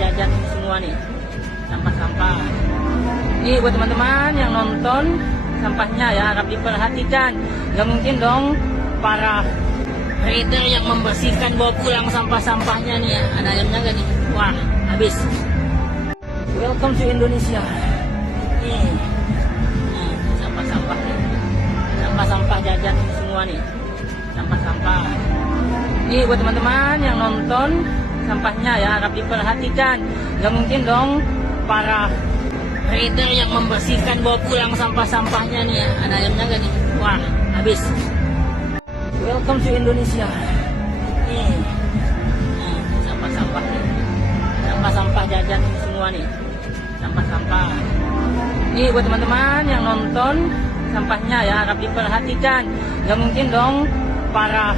jajan ini semua nih, sampah-sampah. Ini buat teman-teman yang nonton, sampahnya ya harap diperhatikan. Gak mungkin dong para trader yang membersihkan bawa pulang sampah-sampahnya nih ya. Ada ayamnya gak nih? Wah, habis. Welcome to Indonesia. Nih, sampah-sampah nih, sampah-sampah jajan ini semua nih, sampah-sampah. Ini buat teman-teman yang nonton, sampahnya ya harap diperhatikan. Gak mungkin dong para trader yang membersihkan bawa pulang sampah-sampahnya nih ya. Ada ayamnya gak nih? Wah, habis. Welcome to Indonesia. Nih, sampah-sampah nih, sampah-sampah jajan ini semua nih, sampah-sampah. Ini buat teman-teman yang nonton, sampahnya ya harap diperhatikan. Gak mungkin dong para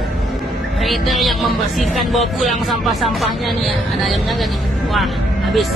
trader yang membersihkan bawa pulang sampah-sampahnya nih ya. Ada ayamnya gak nih? Wah, habis.